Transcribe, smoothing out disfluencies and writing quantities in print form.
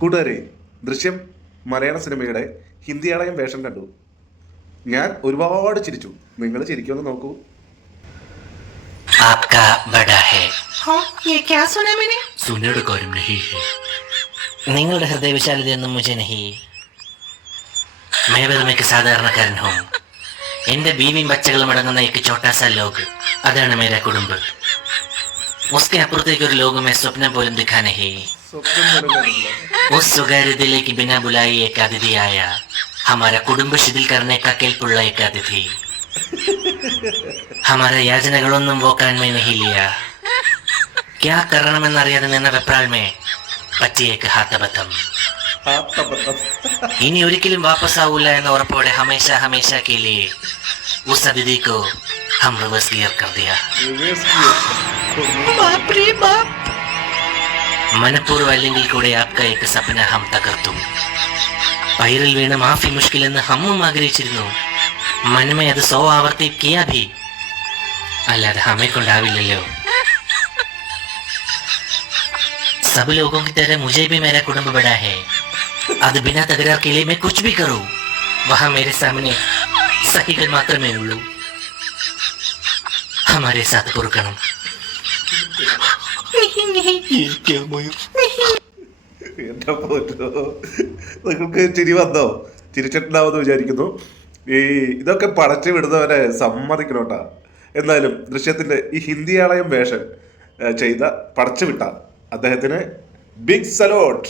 കൂട്ടുകാരെ, ദൃശ്യം മലയാള സിനിമയുടെ ഹിന്ദിയാളയം വേഷം കണ്ടു. ഞാൻ ഒരുപാട് ചിരിച്ചു. നിങ്ങൾ ചിരിക്കുമെന്ന് നോക്കൂ. आपका बड़ा है हाँ, ये क्या सुना मैंने? सुनने കാര്യം नहीं है നിങ്ങളുടെ ഹൃദയവിശാലതയൊന്നും മുझे नहीं. मैं വെറും एक സാധാരണക്കാരൻ हूँ. എന്റെ ബീവിയും ബച്ചകളും അടങ്ങുന്ന एक छोटा सा लोग, അതാണ് मेरा കുടുംബം. उसके അപ്പുറത്തേക്ക് ഒരു ലോകം मैं സ്വപ്നം പോലും दिखा नहीं. സ്വപ്നം പോലും കണ്ടില്ല. उस സ്വകാര്യതയിലേക്ക് बिना बुलाए एक അതിഥി आया. हमारा കുടുംബ ശിഥിൽ करने का केल्पुള്ള एक അതിഥി. हमारा യാചനകളൊന്നും वो कान में नहीं लिया. क्या करണമെന്നറിയാതെ നിന്ന വെപ്രാൾ में പറ്റിയ एक हाथबद्धം. ആത്തബദ്ധം. ഇനി ഒരിക്കലും വാപ്പസ് ആവൂല എന്ന ഉറപ്പോടെ ഹമേശ ഹമേശ के लिए उस അതിഥി को हम रिवर्स गियर कर दिया. Reverse gear. बाप रे बाप. മനഃപൂർവ്വം അല്ലെങ്കിൽ കൂടെ ആപ്ക एक സപ്ന ഹം തകർത്തു. പൈറിൽ വീണ് മാഫി മുഷ്കിൽ എന്ന് ഹമ്മും ആഗ്രഹിച്ചിരുന്നു. മനമേ അത് 100 ആവർത്തി കിയാ ഭി. അല്ലാതെ ഹമെ കൊണ്ടാവില്ലല്ലോ. सब लोगों की तरह मुझे भी मेरा कुटुंब बड़ा है. അത് बिना तकरार के लिए मैं कुछ भी करूं, वहां मेरे सामने സഹികൾ മാത്രമേ ഉള്ളൂ. हमारे साथ പൊറുക്കണം. नहीं नहीं എന്റെ പോറ്റോ, നിങ്ങൾക്ക് ചിരി വന്നോ? ചിരിച്ചിട്ടുണ്ടാവുമെന്ന് വിചാരിക്കുന്നു. ഇതൊക്കെ പടച്ചു വിടുന്നവരെ സമ്മതിക്കണോട്ടാ. എന്നാലും ദൃശ്യത്തിന്റെ ഈ ഹിന്ദിയാളയം വേഷം ചെയ്ത പടച്ചു വിട്ട അദ്ദേഹത്തിന് ബിഗ് സലോട്ട്.